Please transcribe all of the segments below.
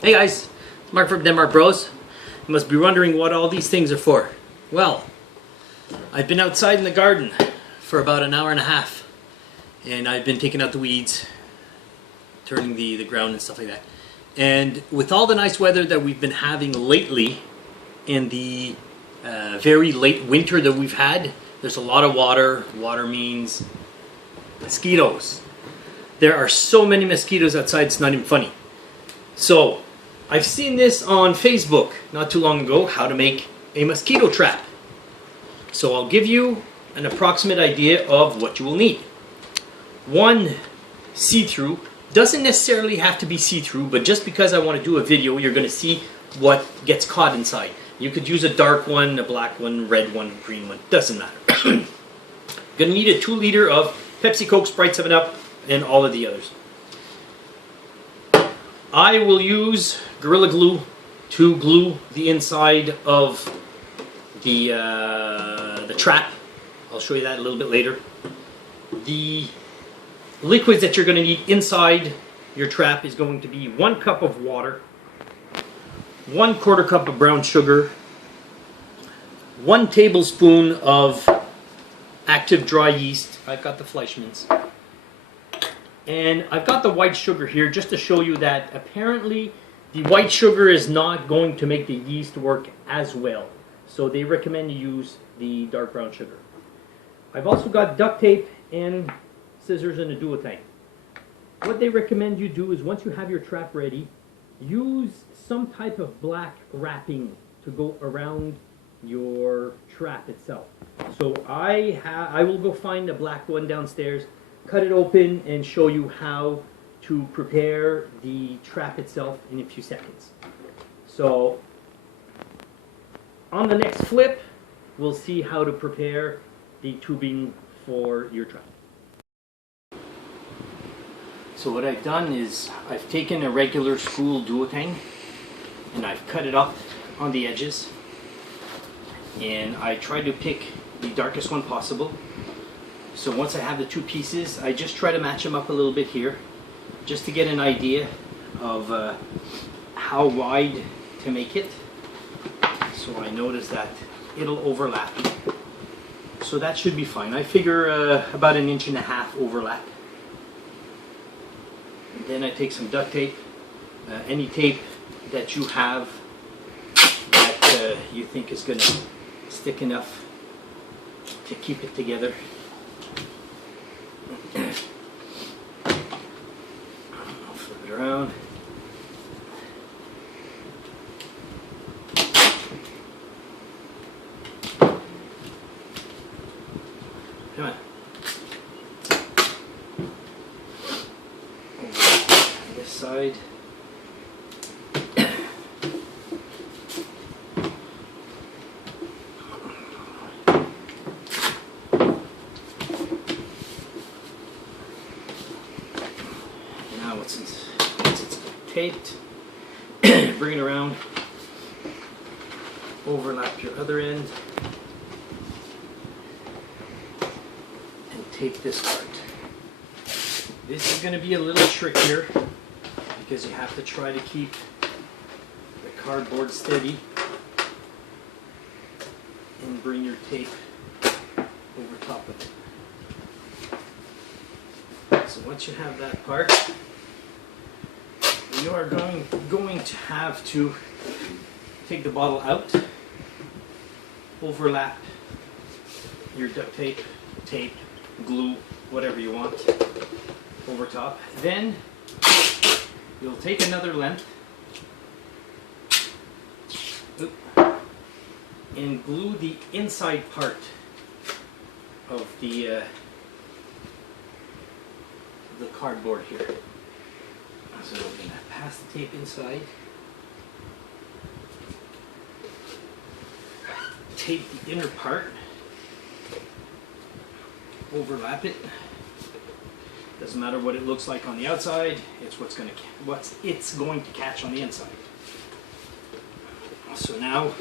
Hey guys, it's Mark from Denmark Bros. You must be wondering what all these things are for. Well, I've been outside in the garden for about an hour and a half, and I've been taking out the weeds, turning the ground and stuff like that. And with all the nice weather that we've been having lately, and the very late winter that we've had, there's a lot of water. Water means mosquitoes. There are so many mosquitoes outside, it's not even funny. So, I've seen this on Facebook not too long ago, how to make a mosquito trap. So I'll give you an approximate idea of what you will need. One, see-through. Doesn't necessarily have to be see-through, but just because I want to do a video, you're going to see what gets caught inside. You could use a dark one, a black one, red one, green one, doesn't matter. Going to need a 2 liter of Pepsi, Coke, Sprite, 7-Up, and all of the others. I will use Gorilla Glue to glue the inside of the trap. I'll show you that a little bit later. The liquids that you're going to need inside your trap is going to be 1 cup of water, 1/4 cup of brown sugar, 1 tablespoon of active dry yeast. I've got the Fleischmann's. And I've got the white sugar here just to show you that apparently the white sugar is not going to make the yeast work as well. So they recommend you use the dark brown sugar. I've also got duct tape and scissors and a duotang. What they recommend you do is once you have your trap ready, use some type of black wrapping to go around your trap itself. So I will go find a black one downstairs, cut it open, and show you how to prepare the trap itself in a few seconds. So on the next flip, we'll see how to prepare the tubing for your trap. So what I've done is I've taken a regular spool duotang and I've cut it up on the edges, and I try to pick the darkest one possible. So once I have the 2 pieces, I just try to match them up a little bit here, just to get an idea of how wide to make it. So I notice that it'll overlap. So that should be fine. I figure about 1.5 inches overlap. And then I take some duct tape, any tape that you have that you think is going to stick enough to keep it together. I'll flip it around. Come on. Over this side. Once it's taped, bring it around, overlap your other end, and tape this part. This is going to be a little trickier because you have to try to keep the cardboard steady and bring your tape over top of it. So once you have that part, you are going to have to take the bottle out, overlap your duct tape, glue, whatever you want, over top. Then you'll take another length and glue the inside part of the cardboard here. So we're going to pass the tape inside, tape the inner part, overlap it. Doesn't matter what it looks like on the outside, it's what's it's going to catch on the inside. So now,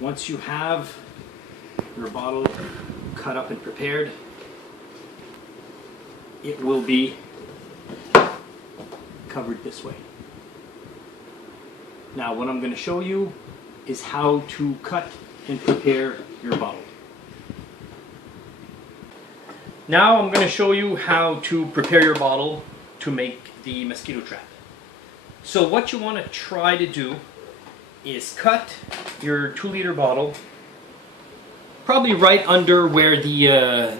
once you have your bottle cut up and prepared, it will be covered this way. Now what I'm going to show you is how to cut and prepare your bottle. Now I'm going to show you how to prepare your bottle to make the mosquito trap. So what you want to try to do is cut your 2-liter bottle probably right under where the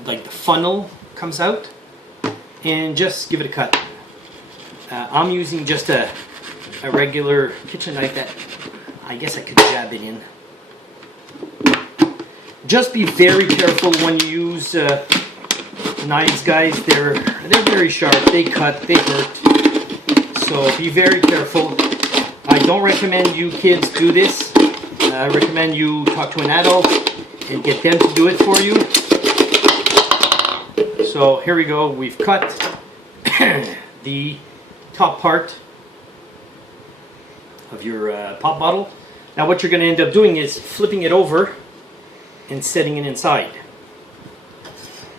like the funnel comes out, and just give it a cut. I'm using just a regular kitchen knife that I guess I could jab it in. Just be very careful when you use knives, guys. They're very sharp. They cut. They hurt. So be very careful. I don't recommend you kids do this. I recommend you talk to an adult and get them to do it for you. So here we go. We've cut the top part of your pop bottle. Now what you're going to end up doing is flipping it over and setting it inside.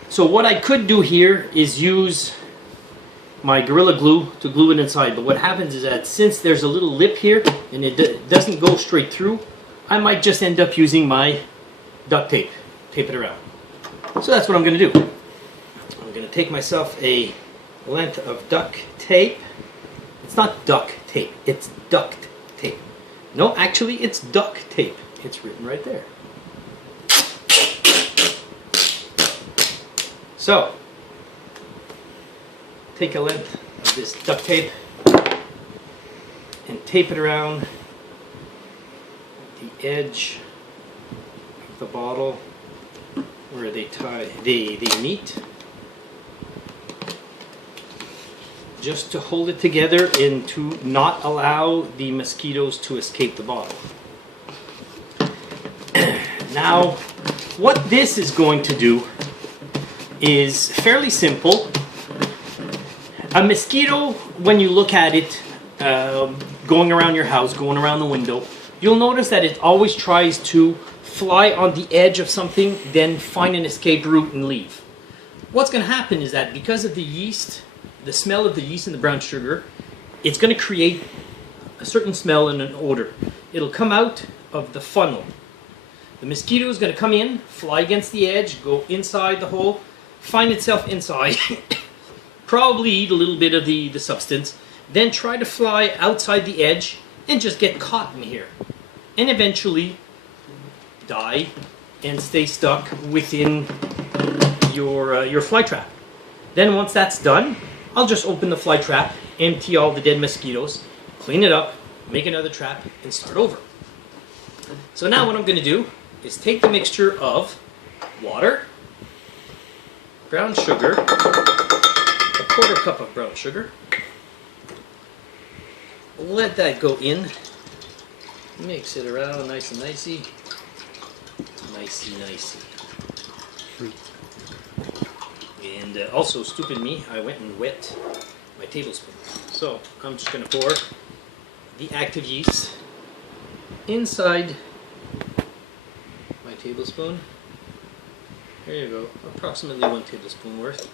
So what I could do here is use my Gorilla Glue to glue it inside, but what happens is that since there's a little lip here and it doesn't go straight through, I might just end up using my duct tape, tape it around. So that's what I'm going to do. I'm going to take myself a length of duct tape. It's not duct tape, it's duct tape. No, actually it's duct tape. It's written right there. So, take a length of this duct tape and tape it around the edge of the bottle where they meet, just to hold it together and to not allow the mosquitoes to escape the bottle. Now, what this is going to do is fairly simple. A mosquito, when you look at it going around your house, going around the window, you'll notice that it always tries to fly on the edge of something, then find an escape route and leave. What's going to happen is that because of the yeast, the smell of the yeast and the brown sugar, it's going to create a certain smell and an odor. It'll come out of the funnel. The mosquito is going to come in, fly against the edge, go inside the hole, find itself inside, probably eat a little bit of the substance, then try to fly outside the edge and just get caught in here, and eventually die and stay stuck within your fly trap. Then once that's done, I'll just open the fly trap, empty all the dead mosquitoes, clean it up, make another trap, and start over. So now what I'm going to do is take the mixture of water, brown sugar, a 1/4 cup of brown sugar, let that go in, mix it around nice and nicey, and also, stupid me, I went and wet my tablespoon. So I'm just going to pour the active yeast inside my tablespoon. There you go, approximately 1 tablespoon worth.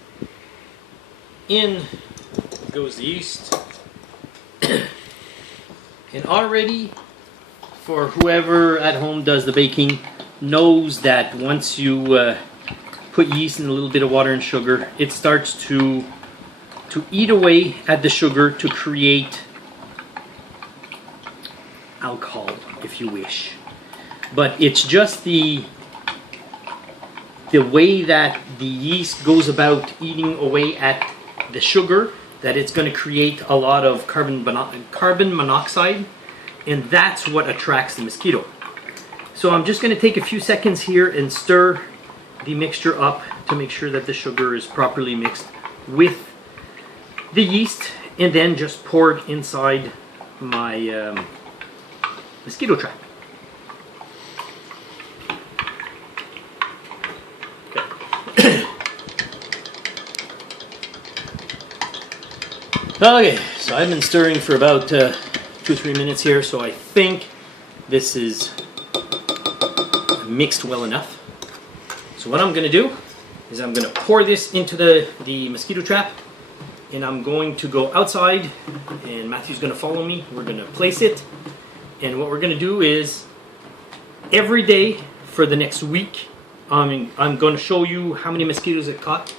In goes the yeast. And already, for whoever at home does the baking, knows that once you put yeast in a little bit of water and sugar, it starts to eat away at the sugar to create alcohol, if you wish. But it's just the way that the yeast goes about eating away at the sugar that it's going to create a lot of carbon monoxide, and that's what attracts the mosquito. So I'm just going to take a few seconds here and stir the mixture up to make sure that the sugar is properly mixed with the yeast, and then just pour it inside my mosquito trap. Okay, so I've been stirring for about 2-3 minutes here, so I think this is mixed well enough. So what I'm going to do is I'm going to pour this into the mosquito trap, and I'm going to go outside, and Matthew's going to follow me. We're going to place it, And what we're going to do is every day for the next week, I'm going to show you how many mosquitoes it caught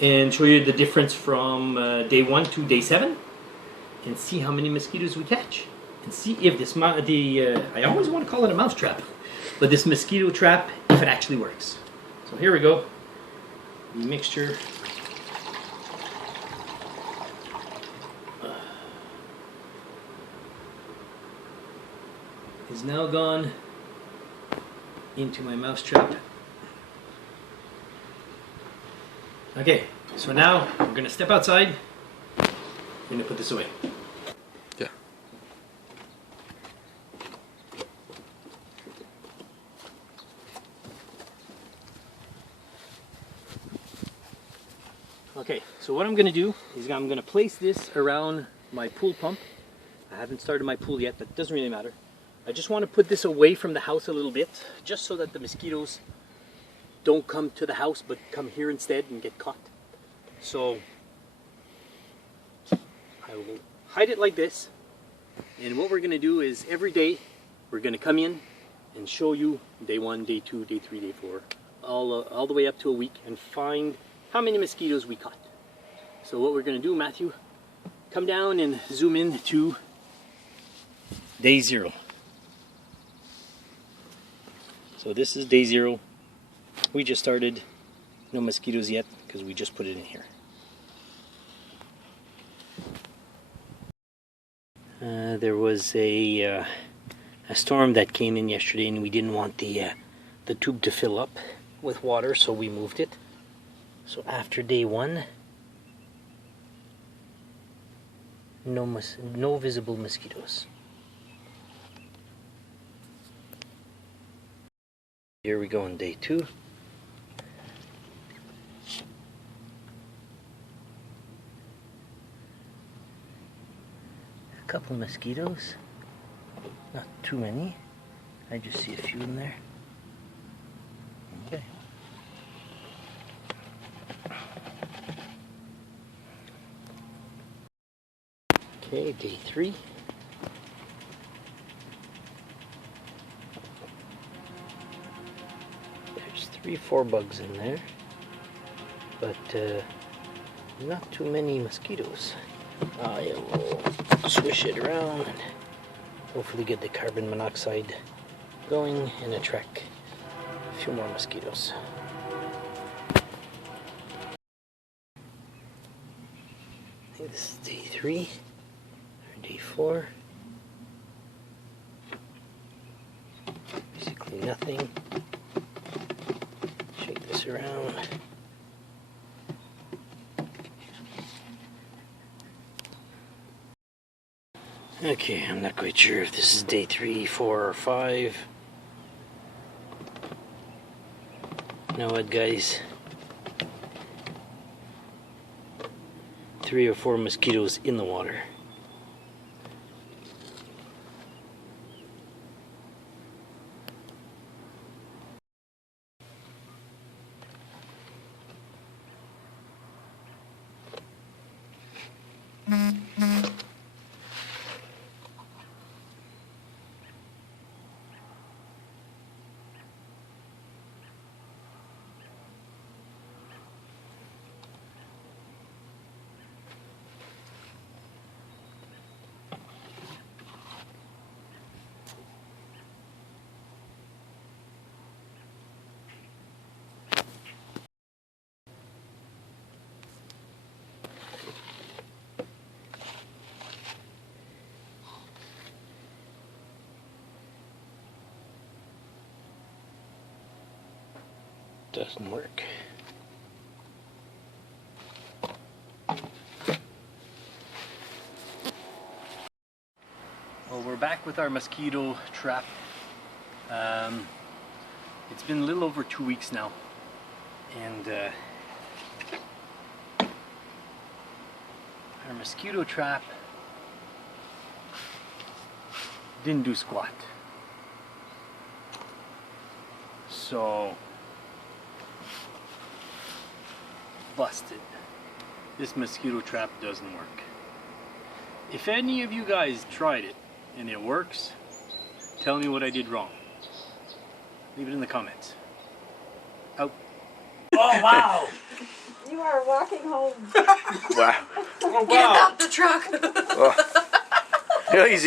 and show you the difference from day 1 to day 7 and see how many mosquitoes we catch and see if this, I always want to call it a mouse trap, but this mosquito trap, if it actually works. So here we go. The mixture. Is now gone into my mouse trap. Okay, so now we're going to step outside. I'm going to put this away. Yeah. Okay, so what I'm going to do is I'm going to place this around my pool pump. I haven't started my pool yet, but it doesn't really matter. I just want to put this away from the house a little bit, just so that the mosquitoes don't come to the house, but come here instead and get caught. So I will hide it like this. And what we're going to do is every day we're going to come in and show you day 1, day 2, day 3, day 4, all the way up to a week, and find how many mosquitoes we caught. So what we're going to do, Matthew, come down and zoom in to day 0. So this is day 0. We just started. No mosquitoes yet because we just put it in here. There was a storm that came in yesterday, and we didn't want the tube to fill up with water, so we moved it. So after day 1, no visible mosquitoes. Here we go on day 2. A couple of mosquitoes, not too many. I just see a few in there. Okay. Okay, day 3. There's 3-4 bugs in there, but not too many mosquitoes. I will swish it around and hopefully get the carbon monoxide going and attract a few more mosquitoes. I think this is day 3 or day 4. Basically nothing. Shake this around. Okay, I'm not quite sure if this is day 3, 4, or 5. You know what, guys? 3 or 4 mosquitoes in the water. Doesn't work. Well, we're back with our mosquito trap. It's been a little over 2 weeks now, and our mosquito trap didn't do squat. So busted. This mosquito trap doesn't work. If any of you guys tried it and it works, Tell me what I did wrong. Leave it in the comments. Out. Oh, wow! You are walking home. Wow. Oh, wow! Get out the truck! Oh. Yeah, he's